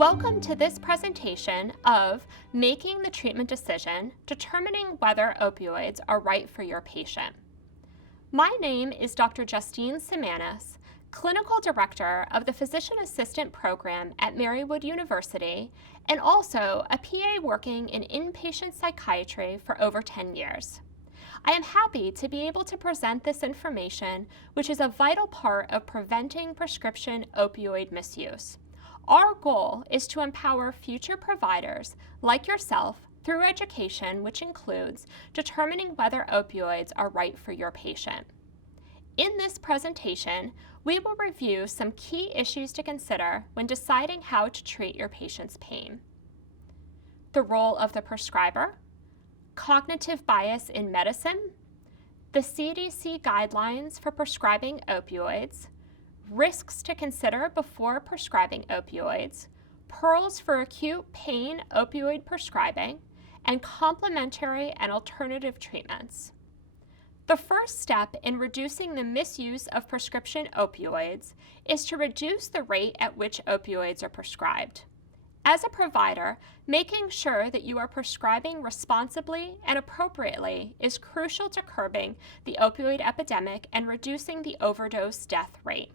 Welcome to this presentation of Making the Treatment Decision, Determining Whether Opioids Are Right for Your Patient. My name is Dr. Justine Samanas, Clinical Director of the Physician Assistant Program at Marywood University, and also a PA working in inpatient psychiatry for over 10 years. I am happy to be able to present this information, which is a vital part of preventing prescription opioid misuse. Our goal is to empower future providers like yourself through education, which includes determining whether opioids are right for your patient. In this presentation, we will review some key issues to consider when deciding how to treat your patient's pain. The role of the prescriber, cognitive bias in medicine, the CDC guidelines for prescribing opioids, risks to consider before prescribing opioids, pearls for acute pain opioid prescribing, and complementary and alternative treatments. The first step in reducing the misuse of prescription opioids is to reduce the rate at which opioids are prescribed. As a provider, making sure that you are prescribing responsibly and appropriately is crucial to curbing the opioid epidemic and reducing the overdose death rate.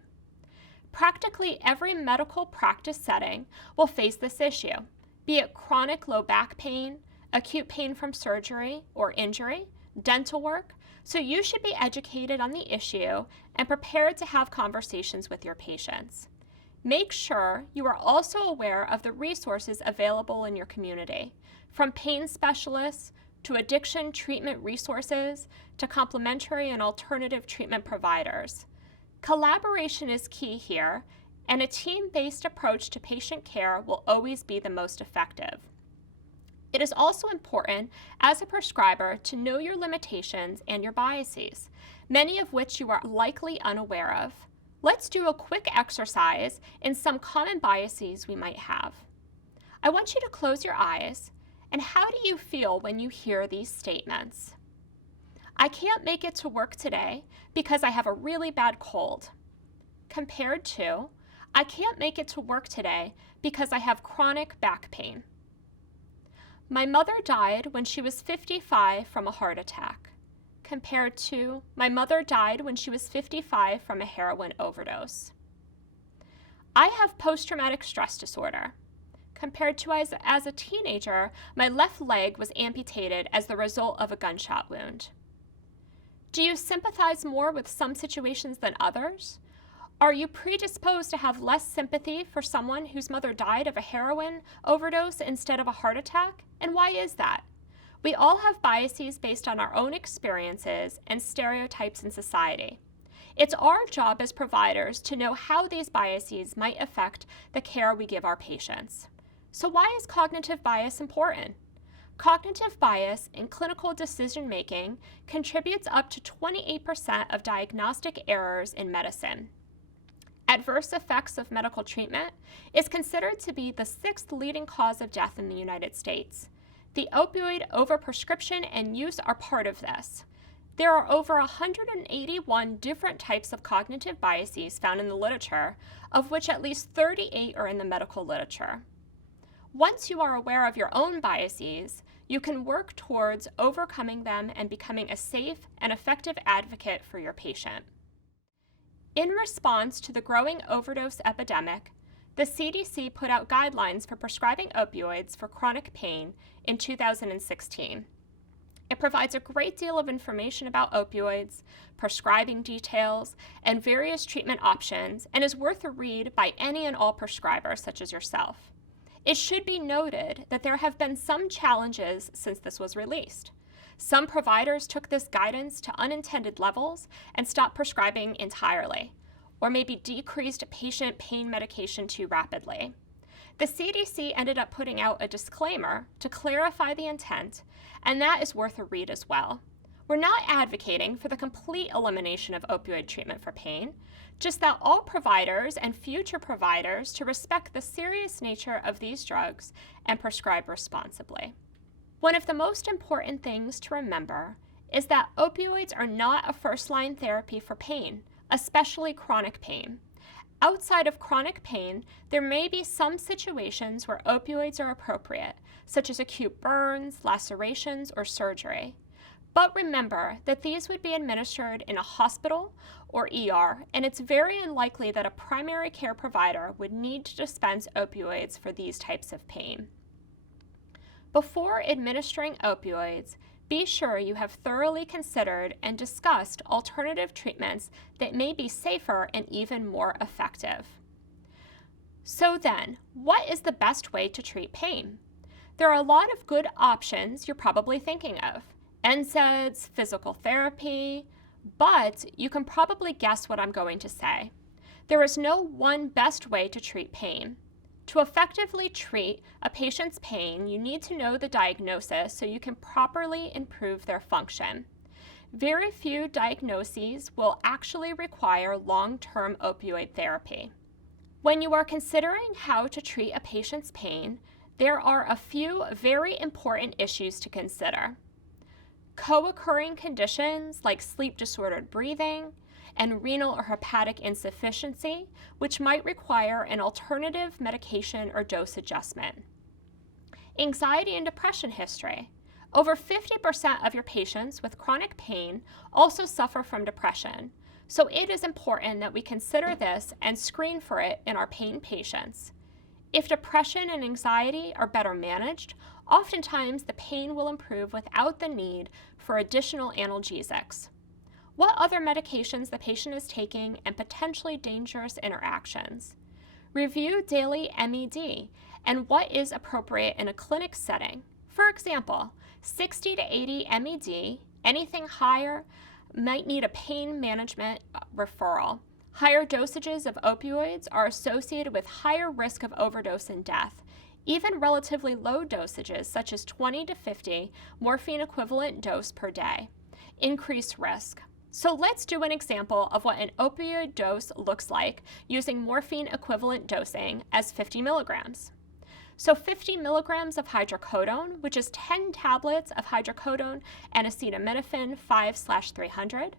Practically every medical practice setting will face this issue, be it chronic low back pain, acute pain from surgery or injury, dental work, so you should be educated on the issue and prepared to have conversations with your patients. Make sure you are also aware of the resources available in your community, from pain specialists to addiction treatment resources to complementary and alternative treatment providers. Collaboration is key here, and a team-based approach to patient care will always be the most effective. It is also important as a prescriber to know your limitations and your biases, many of which you are likely unaware of. Let's do a quick exercise in some common biases we might have. I want you to close your eyes, and how do you feel when you hear these statements? I can't make it to work today because I have a really bad cold. Compared to, I can't make it to work today because I have chronic back pain. My mother died when she was 55 from a heart attack. Compared to, my mother died when she was 55 from a heroin overdose. I have post-traumatic stress disorder. Compared to as a teenager, my left leg was amputated as the result of a gunshot wound. Do you sympathize more with some situations than others? Are you predisposed to have less sympathy for someone whose mother died of a heroin overdose instead of a heart attack? And why is that? We all have biases based on our own experiences and stereotypes in society. It's our job as providers to know how these biases might affect the care we give our patients. So why is cognitive bias important? Cognitive bias in clinical decision-making contributes up to 28% of diagnostic errors in medicine. Adverse effects of medical treatment is considered to be the 6th leading cause of death in the United States. The opioid overprescription and use are part of this. There are over 181 different types of cognitive biases found in the literature, of which at least 38 are in the medical literature. Once you are aware of your own biases, you can work towards overcoming them and becoming a safe and effective advocate for your patient. In response to the growing overdose epidemic, the CDC put out guidelines for prescribing opioids for chronic pain in 2016. It provides a great deal of information about opioids, prescribing details, and various treatment options, and is worth a read by any and all prescribers such as yourself. It should be noted that there have been some challenges since this was released. Some providers took this guidance to unintended levels and stopped prescribing entirely, or maybe decreased patient pain medication too rapidly. The CDC ended up putting out a disclaimer to clarify the intent, and that is worth a read as well. We're not advocating for the complete elimination of opioid treatment for pain, just that all providers and future providers to respect the serious nature of these drugs and prescribe responsibly. One of the most important things to remember is that opioids are not a first-line therapy for pain, especially chronic pain. Outside of chronic pain, there may be some situations where opioids are appropriate, such as acute burns, lacerations, or surgery. But remember that these would be administered in a hospital or ER, and it's very unlikely that a primary care provider would need to dispense opioids for these types of pain. Before administering opioids, be sure you have thoroughly considered and discussed alternative treatments that may be safer and even more effective. So then, what is the best way to treat pain? There are a lot of good options you're probably thinking of. NSAIDs, physical therapy, but you can probably guess what I'm going to say. There is no one best way to treat pain. To effectively treat a patient's pain, you need to know the diagnosis so you can properly improve their function. Very few diagnoses will actually require long-term opioid therapy. When you are considering how to treat a patient's pain, there are a few very important issues to consider. Co-occurring conditions like sleep-disordered breathing, and renal or hepatic insufficiency, which might require an alternative medication or dose adjustment. Anxiety and depression history. Over 50% of your patients with chronic pain also suffer from depression, so it is important that we consider this and screen for it in our pain patients. If depression and anxiety are better managed, oftentimes the pain will improve without the need for additional analgesics. What other medications the patient is taking, and potentially dangerous interactions. Review daily MED and what is appropriate in a clinic setting. For example, 60 to 80 MED, anything higher might need a pain management referral. Higher dosages of opioids are associated with higher risk of overdose and death. Even relatively low dosages, such as 20 to 50 morphine equivalent dose per day, increase risk. So let's do an example of what an opioid dose looks like using morphine equivalent dosing as 50 milligrams. So 50 milligrams of hydrocodone, which is 10 tablets of hydrocodone and acetaminophen 5/300,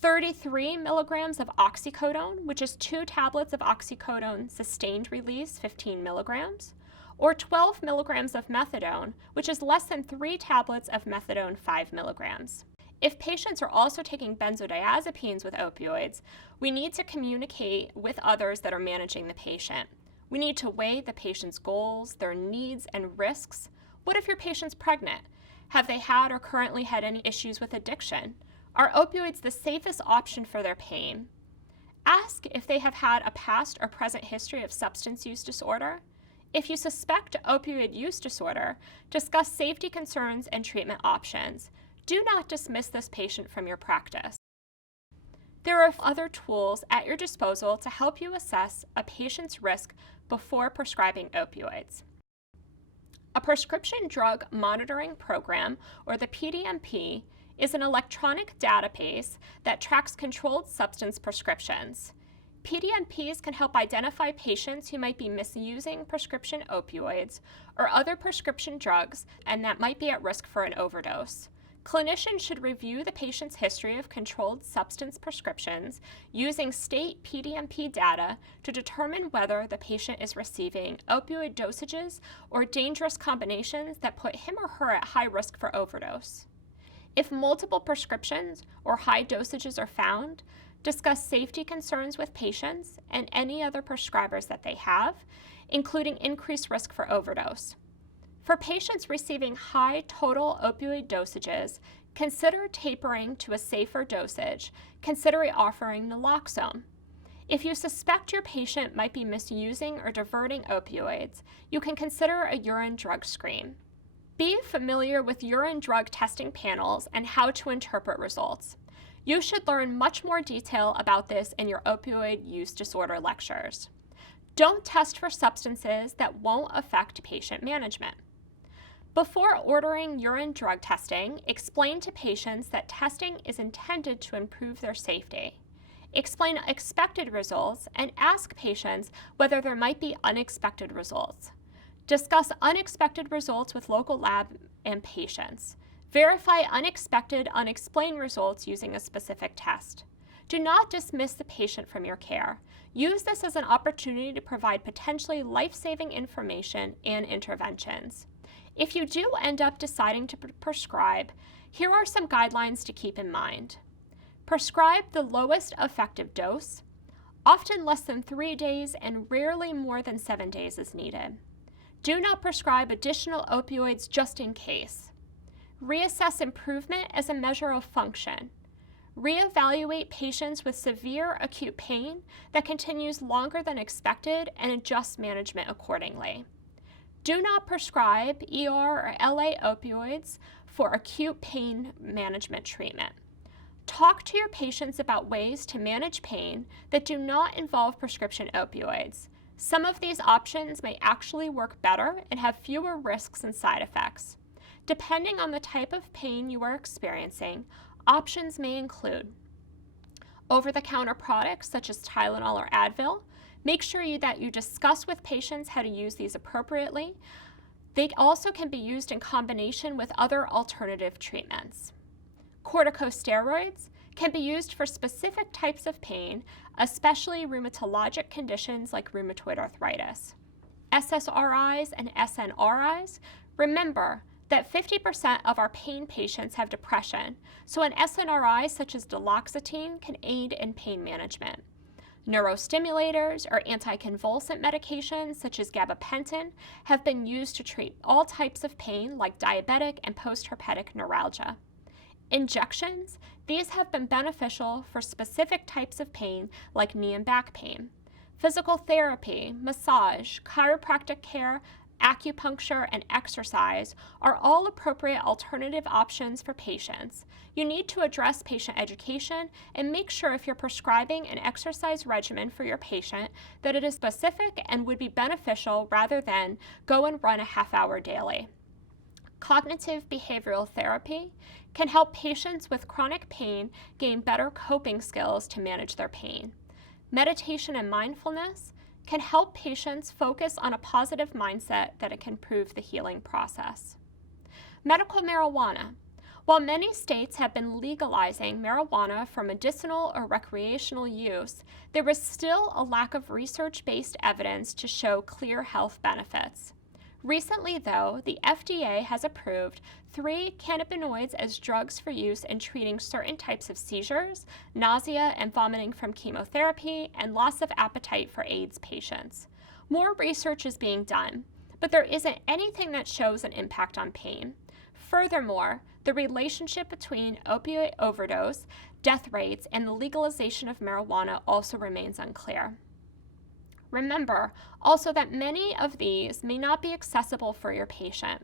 33 milligrams of oxycodone, which is 2 tablets of oxycodone sustained release 15 milligrams, or 12 milligrams of methadone, which is less than 3 tablets of methadone 5 milligrams. If patients are also taking benzodiazepines with opioids, we need to communicate with others that are managing the patient. We need to weigh the patient's goals, their needs, and risks. What if your patient's pregnant? Have they had or currently had any issues with addiction? Are opioids the safest option for their pain? Ask if they have had a past or present history of substance use disorder. If you suspect opioid use disorder, discuss safety concerns and treatment options. Do not dismiss this patient from your practice. There are other tools at your disposal to help you assess a patient's risk before prescribing opioids. A prescription drug monitoring program, or the PDMP, is an electronic database that tracks controlled substance prescriptions. PDMPs can help identify patients who might be misusing prescription opioids or other prescription drugs and that might be at risk for an overdose. Clinicians should review the patient's history of controlled substance prescriptions using state PDMP data to determine whether the patient is receiving opioid dosages or dangerous combinations that put him or her at high risk for overdose. If multiple prescriptions or high dosages are found, discuss safety concerns with patients and any other prescribers that they have, including increased risk for overdose. For patients receiving high total opioid dosages, consider tapering to a safer dosage. Consider offering naloxone. If you suspect your patient might be misusing or diverting opioids, you can consider a urine drug screen. Be familiar with urine drug testing panels and how to interpret results. You should learn much more detail about this in your opioid use disorder lectures. Don't test for substances that won't affect patient management. Before ordering urine drug testing, explain to patients that testing is intended to improve their safety. Explain expected results and ask patients whether there might be unexpected results. Discuss unexpected results with local lab and patients. Verify unexpected, unexplained results using a specific test. Do not dismiss the patient from your care. Use this as an opportunity to provide potentially life-saving information and interventions. If you do end up deciding to prescribe, here are some guidelines to keep in mind. Prescribe the lowest effective dose. Often less than 3 days and rarely more than 7 days is needed. Do not prescribe additional opioids just in case. Reassess improvement as a measure of function. Reevaluate patients with severe acute pain that continues longer than expected and adjust management accordingly. Do not prescribe ER or LA opioids for acute pain management treatment. Talk to your patients about ways to manage pain that do not involve prescription opioids. Some of these options may actually work better and have fewer risks and side effects. Depending on the type of pain you are experiencing, options may include over-the-counter products such as Tylenol or Advil. Make sure that you discuss with patients how to use these appropriately. They also can be used in combination with other alternative treatments. Corticosteroids can be used for specific types of pain, especially rheumatologic conditions like rheumatoid arthritis. SSRIs and SNRIs, remember that 50% of our pain patients have depression, so an SNRI such as duloxetine can aid in pain management. Neurostimulators or anticonvulsant medications such as gabapentin have been used to treat all types of pain like diabetic and postherpetic neuralgia. Injections, these have been beneficial for specific types of pain like knee and back pain. Physical therapy, massage, chiropractic care, acupuncture, and exercise are all appropriate alternative options for patients. You need to address patient education and make sure if you're prescribing an exercise regimen for your patient that it is specific and would be beneficial rather than go and run a half-hour daily. Cognitive behavioral therapy can help patients with chronic pain gain better coping skills to manage their pain. Meditation and mindfulness can help patients focus on a positive mindset that it can improve the healing process. Medical marijuana. While many states have been legalizing marijuana for medicinal or recreational use, there is still a lack of research-based evidence to show clear health benefits. Recently, though, the FDA has approved 3 cannabinoids as drugs for use in treating certain types of seizures, nausea and vomiting from chemotherapy, and loss of appetite for AIDS patients. More research is being done, but there isn't anything that shows an impact on pain. Furthermore, the relationship between opioid overdose, death rates, and the legalization of marijuana also remains unclear. Remember also that many of these may not be accessible for your patient.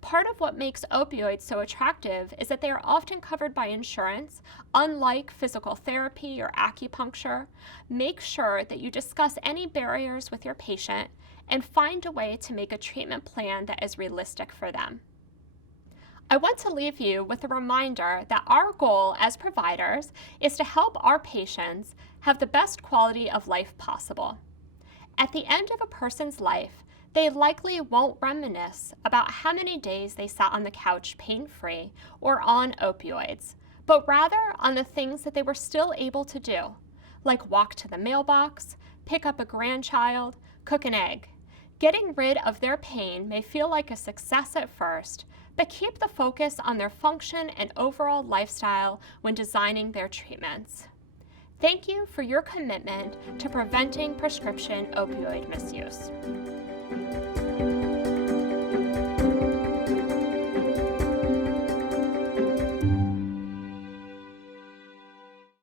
Part of what makes opioids so attractive is that they are often covered by insurance, unlike physical therapy or acupuncture. Make sure that you discuss any barriers with your patient and find a way to make a treatment plan that is realistic for them. I want to leave you with a reminder that our goal as providers is to help our patients have the best quality of life possible. At the end of a person's life, they likely won't reminisce about how many days they sat on the couch pain-free or on opioids, but rather on the things that they were still able to do, like walk to the mailbox, pick up a grandchild, cook an egg. Getting rid of their pain may feel like a success at first, but keep the focus on their function and overall lifestyle when designing their treatments. Thank you for your commitment to preventing prescription opioid misuse.